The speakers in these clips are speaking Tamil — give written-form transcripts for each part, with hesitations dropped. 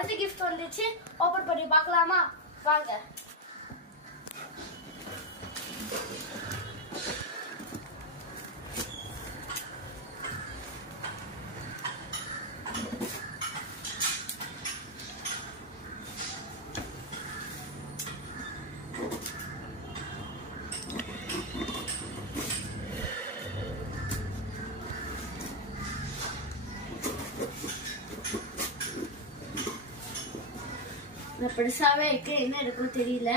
கடைசி கிஃப்ட் வந்துச்சு. ஓபன் பண்ணி பார்க்கலாமா? வாங்க. பெருசாவே இருக்கு, என்ன இருக்கும் தெரியல.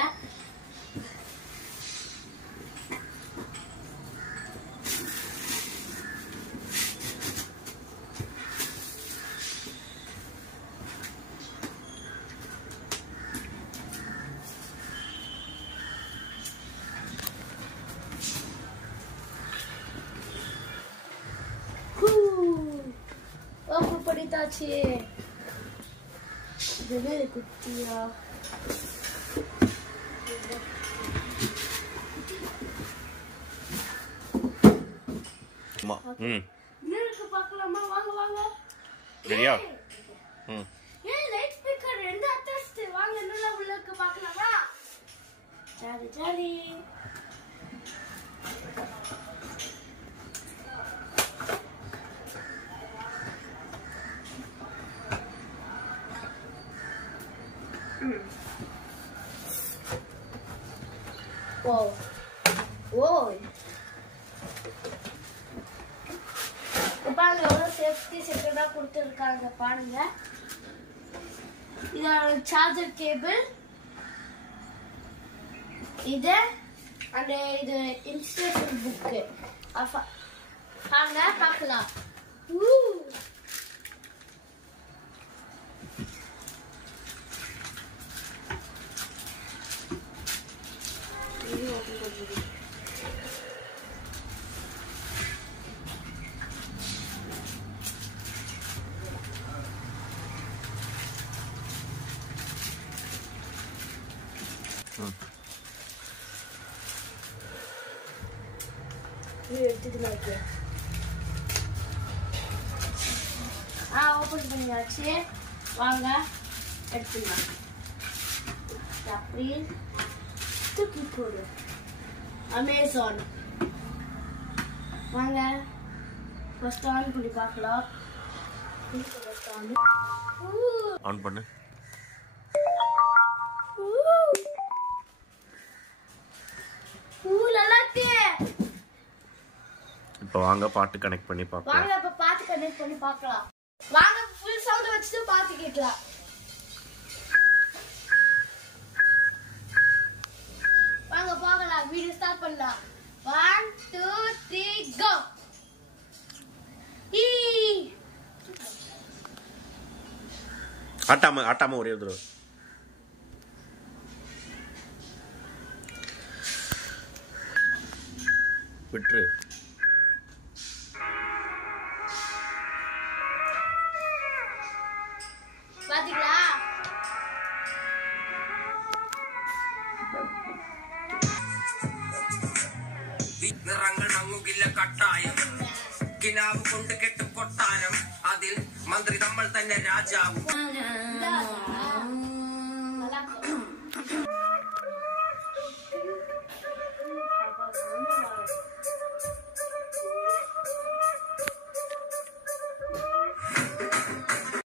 ஓபன் பண்ணிட்டாச்சு. இது குட்டியா பார்க்கலாமா? வாங்க வாங்க. சரியா? லைட் ஸ்பீக்கர் ரெண்டு அட்டாச்ட். வாங்க உள்ளுக்கு பார்க்கலாமா? Jolly jolly. Whoa. Whoa. பாருங்க எவ்வளோ சேஃப்டி செக்யூர்டா கொடுத்துருக்காங்க பாருங்க. இதோட சார்ஜர் கேபிள் இது அண்ட் இது இன்ஸ்ட்ரக்ஷன் புக்கு. வாங்க பார்க்கலாம். ஓபன் பண்ணியாச்சு. வாங்க எடுத்துக்கலாம். அப்படி தூக்கி போடு. அமேசான். வாங்க ஃபர்ஸ்ட் ஆன் பண்ணி பார்க்கலாம். ஆன் பண்ணு. இப்போ வாங்க பாட்டு கனெக்ட் பண்ணி பார்க்கலாம். வாங்க இப்ப பாட்டு கனெக்ட் பண்ணி பார்க்கலாம். வாங்க ஃபுல் சவுண்ட் வச்சிட்டு பாட்டு கேட்கலாம். வாங்க பார்க்கலாம். வீடியோ ஸ்டார்ட் பண்ணலாம். 1 2 3 கோ. ஆட்டாம ஒரே தடவை. விட்டுரு. பாத்தீங்களா? നിറങ്ങൾ മങ്ങുകില്ല കട്ടായം കിനാവ് കൊണ്ട് കെട്ടും കൊട്ടാരം അതിൽ മന്ത്രി നമ്മൾ തന്നെ രാജാവും